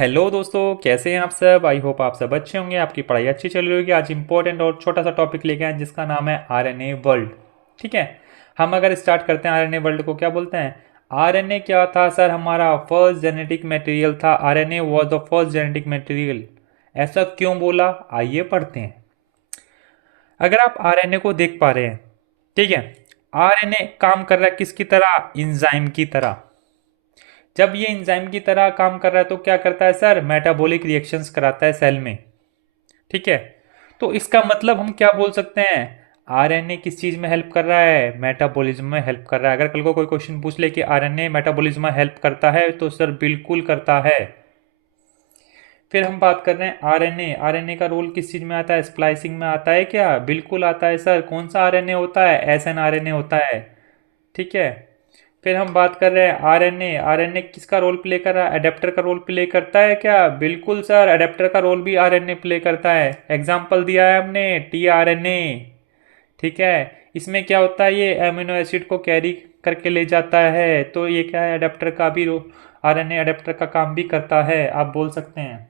Hello दोस्तों, कैसे हैं आप सब। आई होप आप सब अच्छे होंगे, आपकी पढ़ाई अच्छी चल रही होगी। आज इंपॉर्टेंट और छोटा सा टॉपिक लेके आए जिसका नाम है आरएनए वर्ल्ड। ठीक है, हम अगर स्टार्ट करते हैं आरएनए वर्ल्ड को, क्या बोलते हैं। आरएनए क्या था सर, हमारा फर्स्ट जेनेटिक मटेरियल था। RNA was the first genetic material. ऐसा क्यों बोला, आइए पढ़ते हैं। अगर आप आरएनए को देख पा रहे हैं, ठीक है, आरएनए काम कर रहा है किसकी तरह, इंजाइम की तरह। जब ये एंजाइम की तरह काम कर रहा है तो क्या करता है सर, मेटाबॉलिक रिएक्शंस कराता है सेल में। ठीक है, तो इसका मतलब हम क्या बोल सकते हैं, आरएनए किस चीज में हेल्प कर रहा है, मेटाबॉलिज्म में हेल्प कर रहा है। अगर कल को कोई क्वेश्चन पूछ ले कि आरएनए मेटाबॉलिज्म में हेल्प करता है, तो सर बिल्कुल करता है। फिर हम बात कर रहे हैं आरएनए। आरएनए का रोल किस चीज में आता है, स्प्लाइसिंग में आता है क्या, बिल्कुल आता है सर। कौन सा आरएनए होता है, एसएनआरएनए होता है। ठीक है, फिर हम बात कर रहे हैं आरएनए। आरएनए किसका रोल प्ले कर रहा है, अडेप्टर का रोल प्ले करता है क्या, बिल्कुल सर, अडेप्टर का रोल भी आरएनए प्ले करता है। एग्जाम्पल दिया है हमने, टीआरएनए। ठीक है, इसमें क्या होता है, ये एमिनो एसिड को कैरी करके ले जाता है, तो ये क्या है, अडेप्टर का भी आरएनए अडेप्टर का काम भी करता है, आप बोल सकते हैं।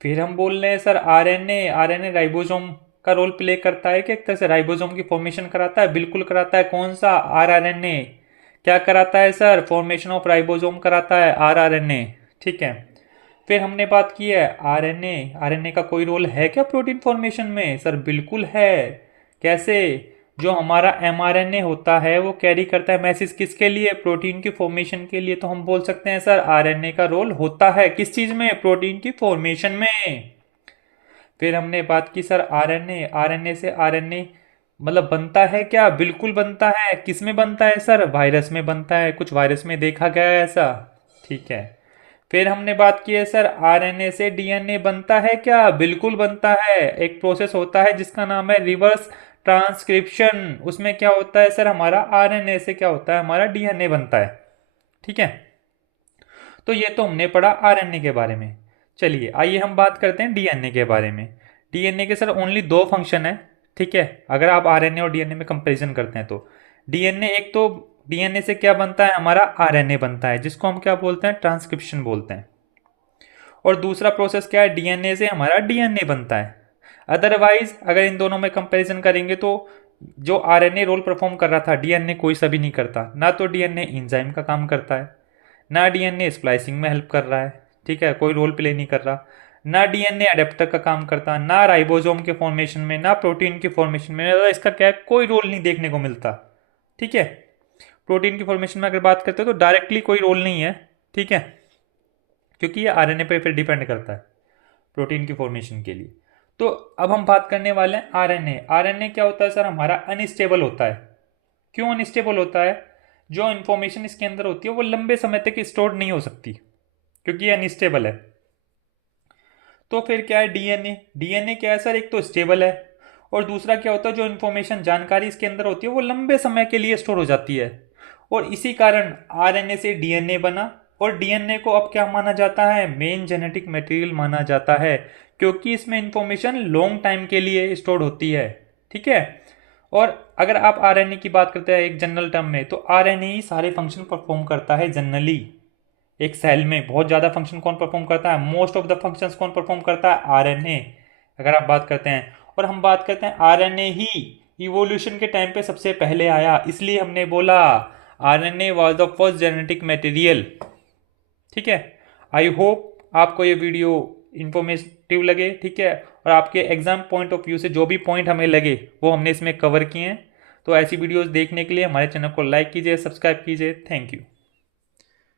फिर हम बोल रहे हैं सर आरएनए। आरएनए राइबोसोम का रोल प्ले करता है कि एक तरह से राइबोसोम की फॉर्मेशन कराता है, बिल्कुल कराता है। कौन सा, आरआरएनए। क्या कराता है सर, फॉर्मेशन ऑफ राइबोसोम कराता है आरआरएनए। ठीक है, फिर हमने बात की है आरएनए। आरएनए का कोई रोल है क्या प्रोटीन फॉर्मेशन में, सर बिल्कुल है। कैसे, जो हमारा एमआरएनए होता है वो कैरी करता है मैसेज किसके लिए, प्रोटीन की फॉर्मेशन के लिए। तो हम बोल सकते हैं सर आरएनए का रोल होता है किस चीज में, प्रोटीन की फॉर्मेशन में। फिर हमने बात की सर आरएनए। आरएनए से आरएनए मतलब बनता है क्या, बिल्कुल बनता है। किस में बनता है सर, वायरस में बनता है। कुछ वायरस में देखा गया है ऐसा। ठीक है, फिर हमने बात की है सर आरएनए से डीएनए बनता है क्या, बिल्कुल बनता है। एक प्रोसेस होता है जिसका नाम है रिवर्स ट्रांसक्रिप्शन। उसमें क्या होता है सर, हमारा आरएनए से क्या होता है, हमारा डीएनए बनता है। ठीक है, तो ये तो हमने पढ़ा आरएनए के बारे में। चलिए आइए हम बात करते हैं डीएनए के बारे में। डीएनए के सर ओनली दो फंक्शन है। ठीक है, अगर आप आरएनए और डीएनए में कंपैरिजन करते हैं तो डीएनए, एक तो डीएनए से क्या बनता है, हमारा आरएनए बनता है, जिसको हम क्या बोलते हैं, ट्रांसक्रिप्शन बोलते हैं। और दूसरा प्रोसेस क्या है, डीएनए से हमारा डीएनए बनता है। अदरवाइज अगर इन दोनों में कंपैरिजन करेंगे तो जो आरएनए रोल परफॉर्म कर रहा था, डीएनए कोई सा भी नहीं करता। ना तो डीएनए इंजाइम का काम करता है, ना डीएनए स्प्लाइसिंग में हेल्प कर रहा है। ठीक है, कोई रोल प्ले नहीं कर रहा। ना डीएनए अडेप्टर का काम करता, ना राइबोसोम के फॉर्मेशन में, ना प्रोटीन के फॉर्मेशन में। मतलब इसका क्या है, कोई रोल नहीं देखने को मिलता। ठीक है, प्रोटीन की फॉर्मेशन में अगर बात करते हो तो डायरेक्टली कोई रोल नहीं है। ठीक है, क्योंकि ये आरएनए पे फिर डिपेंड करता है प्रोटीन की फॉर्मेशन के लिए। तो अब हम बात करने वाले हैं आरएनए। आरएनए क्या होता है सर, हमारा अनस्टेबल होता है। क्यों अनस्टेबल होता है, जो इन्फॉर्मेशन इसके अंदर होती है वो लंबे समय तक स्टोर नहीं हो सकती, क्योंकि ये अनस्टेबल है। तो फिर क्या है डीएनए। डीएनए क्या है सर, एक तो स्टेबल है, और दूसरा क्या होता है, जो इन्फॉर्मेशन जानकारी इसके अंदर होती है वो लंबे समय के लिए स्टोर हो जाती है। और इसी कारण आरएनए से डीएनए बना, और डीएनए को अब क्या माना जाता है, मेन जेनेटिक मटेरियल माना जाता है, क्योंकि इसमें इंफॉर्मेशन लॉन्ग टाइम के लिए स्टोर होती है। ठीक है, और अगर आप आरएनए की बात करते हैं एक जनरल टर्म में, तो आरएनए ही सारे फंक्शन परफॉर्म करता है जनरली। एक सेल में बहुत ज़्यादा फंक्शन कौन परफॉर्म करता है, मोस्ट ऑफ द फंक्शंस कौन परफॉर्म करता है, आरएनए। अगर आप बात करते हैं, और हम बात करते हैं आरएनए ही इवोल्यूशन के टाइम पे सबसे पहले आया, इसलिए हमने बोला RNA was the first genetic material. ठीक है, आई होप आपको ये वीडियो इंफॉर्मेटिव लगे। ठीक है, और आपके एग्जाम पॉइंट ऑफ व्यू से जो भी पॉइंट हमें लगे वो हमने इसमें कवर किए हैं। तो ऐसी वीडियोस देखने के लिए हमारे चैनल को लाइक कीजिए, सब्सक्राइब कीजिए। Thank you.